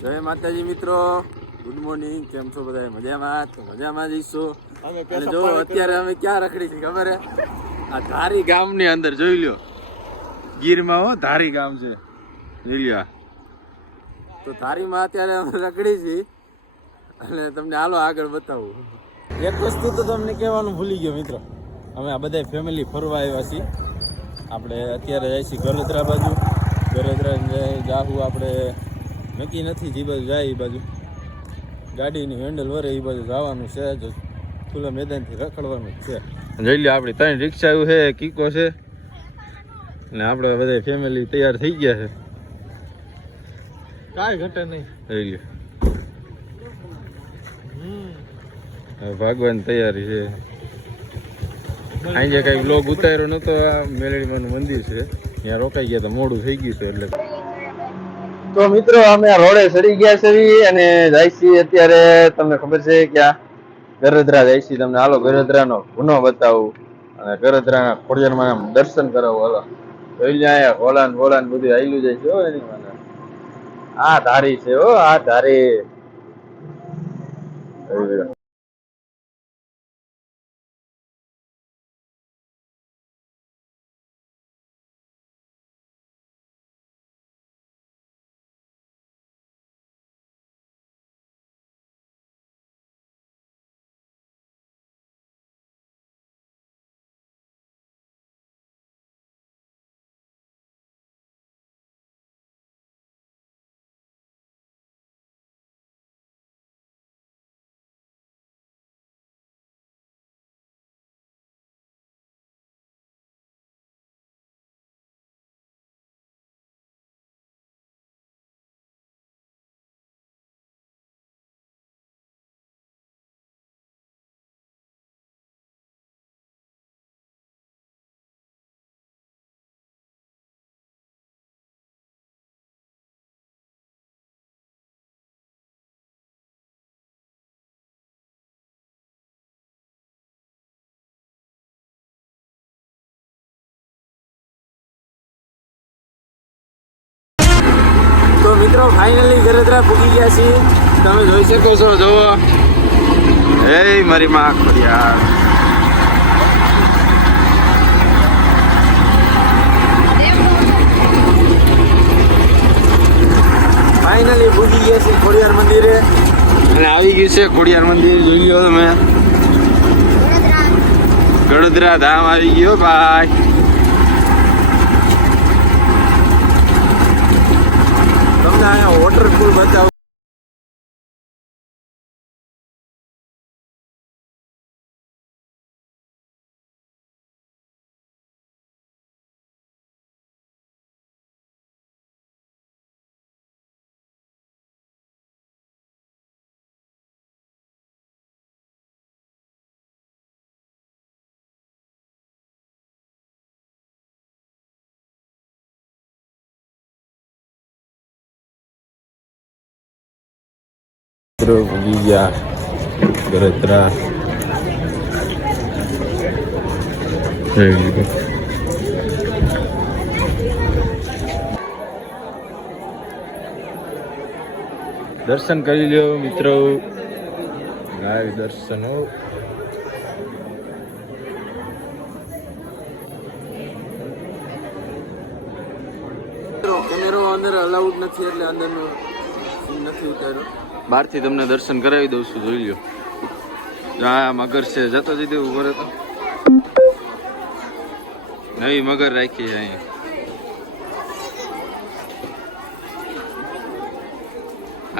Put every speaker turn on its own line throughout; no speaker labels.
જય માતાજી મિત્રો. ગુડ મોર્નિંગ કેમ છો બધા મજામાં? તો મજામાં જઈશું અને જો અત્યારે અમે ક્યાં રખડી છે ખબર હે? આ ધારી ગામની અંદર જોઈ લ્યો. ગીરમાં હો ધારી ગામ છે. જોઈ લ્યો તો ધારીમાં અત્યારે અમે રખડી છીએ. અને તમને હાલો આગળ બતાવું. એક વસ્તુ તો તમને કહેવાનું ભૂલી ગયો મિત્રો. અમે આ બધા ફેમિલી ફરવા આવ્યા છીએ. આપણે અત્યારે જાય છીએ ગરોદરા બાજુ. ગરોદરા જાહુ આપણે નક્કી નથી જે બાજુ જાય એ બાજુ. ગાડીની હેન્ડલ વરે એ બાજુ જવાનું છે જ. ખુલ્લા મેદાનથી રખડવાનું છે. જોઈ લો આપણી ત્રણ રિક્ષા છે કીકો છે. અને આપણે બધા ફેમિલી તૈયાર થઈ ગયા છે.
કાંઈ ઘટે નહીં.
લો હવે ભાગવાની તૈયારી છે. અહીંયા કઈ બ્લોગ ઉતાર્યો નતો આ મેલડીમાનું મંદિર છે. ત્યાં રોકાઈ ગયા તો મોડું થઈ ગયું છે એટલે. તો મિત્રો, અમે આ રોડે ચડી ગયા છે અને જાય છીએ અત્યારે તમને ખબર છે કે આ ગરદરા જાય છીએ તમને હાલો ગરદરાનો ગુનો બતાવું અને ગરદરાના ખોડિયારમાં દર્શન કરાવું, હાલો. જોઈ અહીંયા હોલાન હોલાન બધું આવેલું જાય છે એની મને. આ ધારી છે હો, આ ધારી. ફાઇનલી ગરેદરા પૂગી ગયા છીએ. તમે જોઈ શકો છો, જુઓ. એ મારી માં, ખોડિયાર. ફાઇનલી પૂગી ગયા છે ખોડિયાર મંદિરે. અને આવી ગયું છે ખોડિયાર મંદિર, જોઈ લો તમે. ગણોદરા ધામ આવી ગયો ભાઈ. વોટરફૂલ બતાવું મિત્રો ઉગી ગયા ગરત્રા દર્શન કરી લ્યો મિત્રો. લાઈવ દર્શન હો. કેમેરો અંદર અલાઉડ નથી એટલે અંદર નથી ઉતાર્યો. બહારથી તમને દર્શન કરાવી દઉં છું, જોઈ લ્યો. આ મગર છે. જતો જઈ દેવું બરે તો નવી મગર રાખી છે અહીંયા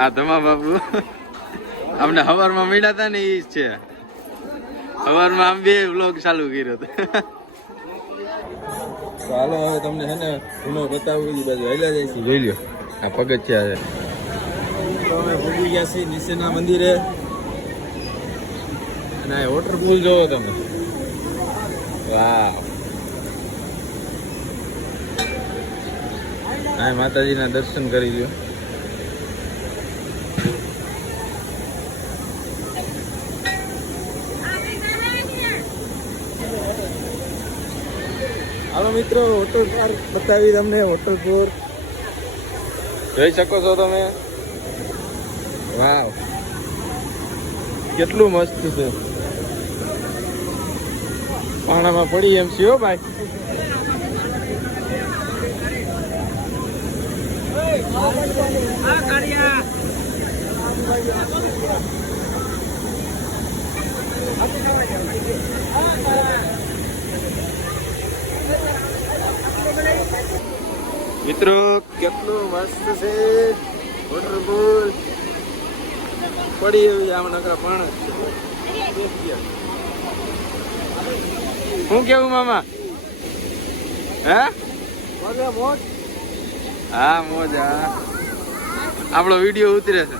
આ તમા બાપુ. અમને હવારમાં મળ્યા હતા ને એ છે. હવારમાં આમ બે વ્લોગ ચાલુ કર્યો હતો હાલો, હવે તમને છે ને, ગુનો બતાવું બીજી બાજુ હેલા જાય છે. જોઈ લ્યો, આ પગથિયા છે. તો ભૂલી ગયા છીએ, નીચેના મંદિરે. અને આ જોવો તમે. વાહ આ માતાજીના દર્શન કરી લ્યો. હાલો મિત્રો હોટલ પાર્ક બતાવી તમને હોટલ ટૂર જોઈ શકો છો તમે? કેટલું મસ્ત છે. પાણામાં પડી એમ છે હો ભાઈ. મિત્રો કેટલું મસ્ત છે. વોટરફોલ પડી એવી આમ નકરા પણ શું કેવું મામા? હે? હા મોજ હા. આપણો વીડિયો ઉતરે છે.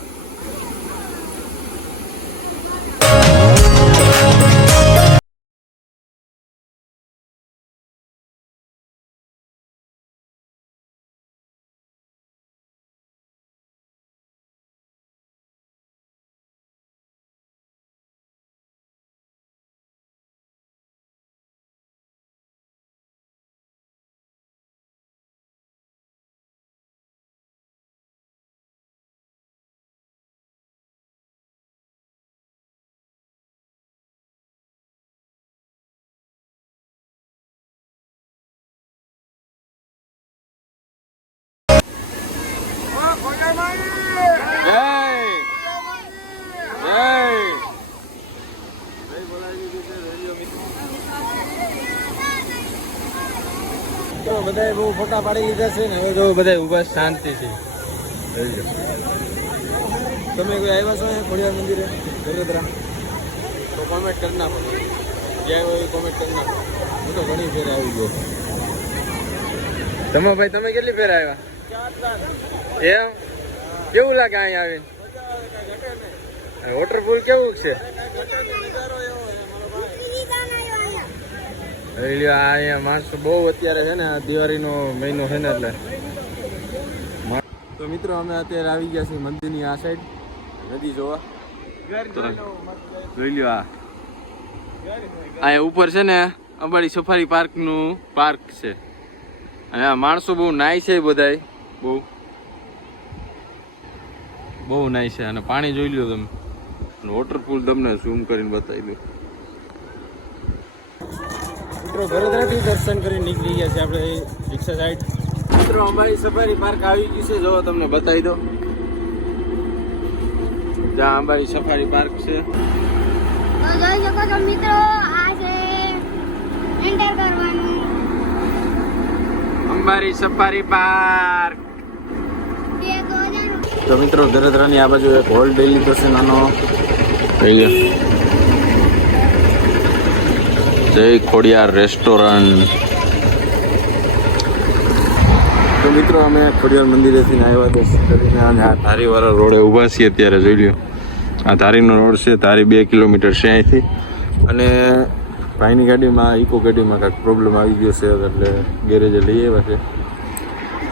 બધાએ બહુ ફોટા પાડી લીધા છે ને હવે તો બધા ઊભા શાંતિ છે. તમે કોઈ આવ્યા છો ખોડિયાર મંદિરે? વડોદરા તો કોમેન્ટ કરી નાખો. જ્યાં હોય કોમેન્ટ કરી નાખો. હું તો ઘણી ફેર આવી ગયો. તમે ભાઈ તમે કેટલી ફેર આવ્યા? એમ? કેવું લાગે અહીંયા આવીને? વોટરફોલ કેવું છે? અહીંયા માણસો બહુ અત્યારે છે ને, આ દિવાળીનો મહિનો છે ને એટલે. તો મિત્રો, અમે અત્યારે આવી ગયા છીએ મંદિરની આ સાઈડ નદી જોવા. જોઈ લ્યો આ. અહીંયા ઉપર છે ને, અંબાડી સફારી પાર્કનું પાર્ક છે. આ માણસો બહુ નાય છે બધાય. બહુ. બહુ નાય છે. અને પાણી જોઈ લ્યો તમે. વોટરપૂલ તમને ઝૂમ કરીને બતાવી દઉં. મિત્રો વડોદરાથી દર્શન કરી નીકળી ગયા છે આપણે રિક્ષા સાઈડ મિત્રો અમારી સફારી પાર્ક આવી ગયું છે. જો તમને બતાવી દો જ્યાં અમારી સફારી પાર્ક છે.
જોઈ શકો છો મિત્રો આ છે એન્ટર કરવાનું.
અંબારી સફારી પાર્ક તો મિત્રો દરદરાની આ બાજુ એક હોલ ડેલી થશે નાનો છે નાનો જય ખોડિયાર રેસ્ટોરન્ટ. તો મિત્રો, અમે ખોડિયાર મંદિરેથી આવ્યા દર્શન કરીને આ ધારીવાળા રોડે ઊભા છીએ અત્યારે, જોઈ લ્યો. આ ધારીનો રોડ છે, ધારી બે કિલોમીટર છે અહીંથી. અને ભાઈની ગાડીમાં ઇકો ગાડીમાં કાંઈક પ્રોબ્લેમ આવી ગયો છે, એટલે ગેરેજે લઈ આવ્યા છે.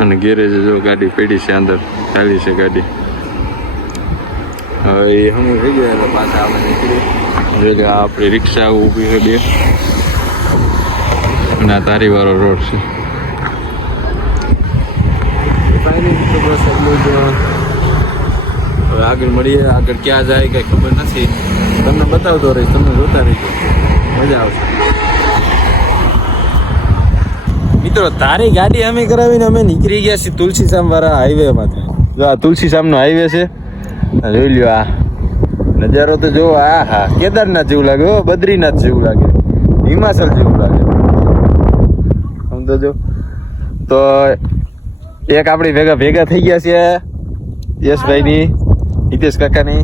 અને ગેરેજે જો ગાડી પડી છે અંદર, ચાલી છે ગાડી. હવે એ હમું થઈ ગયા એટલે પાછા અમે નીકળી આ આપણી રિક્ષા ઊભી છે બે. અને આ તારીવાળો રોડ છે. હવે આગળ મળીએ. આગળ ક્યાં જાય કઈ ખબર નથી. તમને બતાવતો રહીશ. તમને જોતા રહીજો મજા આવશે. મિત્રો, તારી ગાડી અમે કરાવીને અમે નીકળી ગયા છીએ તુલસીશામ વાળા હાઈવે માંથી. જો આ તુલસીશામ નો હાઈવે છે જોઈ લ્યો આ. નજારો તો જો આ હા કેદારનાથ જેવું લાગે હો બદ્રીનાથ જેવું લાગે હિમાચલ જેવું લાગે. આમ તો જો તો એક આપણી ભેગા ભેગા થઈ ગયા છે યશભાઈની હિતેશ કાકાની.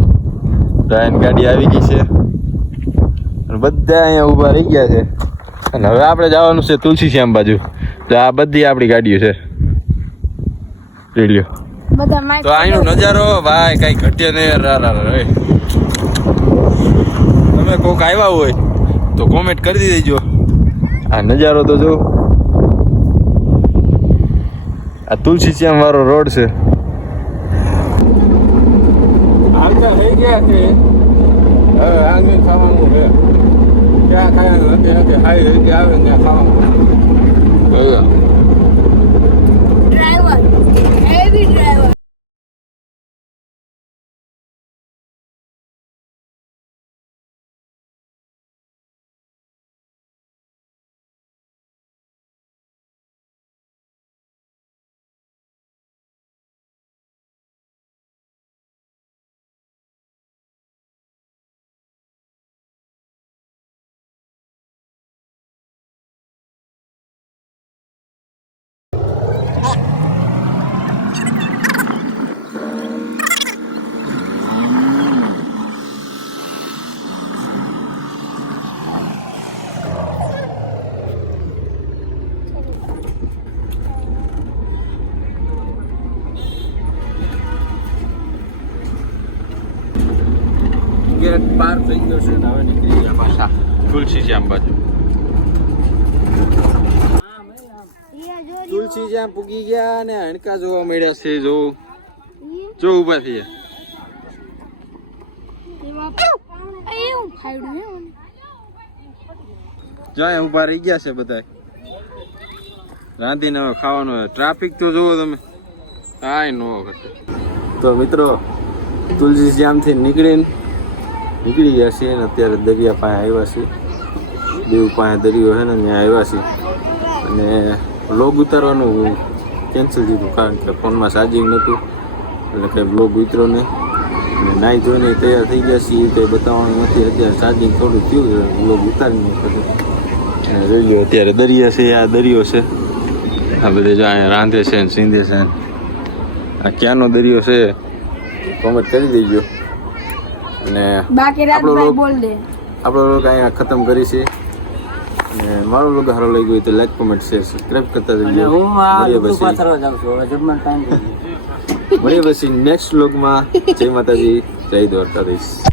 ડ્રાયન ગાડી આવી ગઈ છે. અને બધા અહીંયા ઊભા રહી ગયા છે. અને હવે આપણે જવાનું છે તુલસી શ્યામ બાજુ. તો આ બધી આપણી ગાડીઓ છે. રેડિયો. તો અહીંનો નજારો ભાઈ કઈ ઘટ્યો નહીં રા રા રા રે. તમે કોક આવ્યા હોય તો કોમેન્ટ કરી દેજો. આ નજારો તો જો. આ તુલસી શ્યામ વાળો રોડ છે. આવતા થઈ ગયા છે. હવે આંગળી ખાવાનું છે. ક્યાં ખાવાનું નથી નથી. હાઈ જગ્યા આવે ત્યાં ખાવાનું. પાર થઈ ગયો હવે નીકળી ગયા પાછા તુલસી બાજુ તુલસી પૂગી ગયા અને હણકા જોવા મળ્યા છે, જો. જો ઊભા
હે
જાય ઊભા રહી ગયા છે બધા રાંધીને હવે ખાવાનું ટ્રાફિક તો જુઓ તમે. કાંઈ ન તો મિત્રો, તુલસી શ્યામથી નીકળીને નીકળી ગયા છીએ ને અત્યારે દરિયા પાસે આવ્યા છીએ. દેવ પાસે દરિયો છે ને ત્યાં આવ્યા છીએ. અને વ્લોગ ઉતારવાનું કેન્સલ થયું કારણ કે ફોનમાં ચાર્જિંગ નહોતું. એટલે કંઈ વ્લોગ ઉતર્યો નહીં. અને નાહી ધોઈને તૈયાર થઈ ગયા છીએ તે બતાવવાનું નથી. અત્યારે ચાર્જિંગ થોડું થયું છે વ્લોગ ઉતારી નાખ્યો અને લો, અત્યારે દરિયા છે, આ દરિયો છે. આ બધે જો અહીંયા રાંધે છે ને સીંધે છે. આ ક્યાંનો દરિયો છે? કોમેન્ટ કરી દેજો. અને
બાકી
આપણો
રાજભાઈ
લોક-
બોલ દે.
આપણો લોક અહીંયા ખતમ કરી છે. અને મારો લોગ સારો લઈ હોય તો લાઈક કોમેન્ટ શેર સબસ્ક્રાઇબ કરતા પછી. મળીએ પછી નેક્સ્ટ લોગમાં જય માતાજી. જય દ્વારકાધીશ.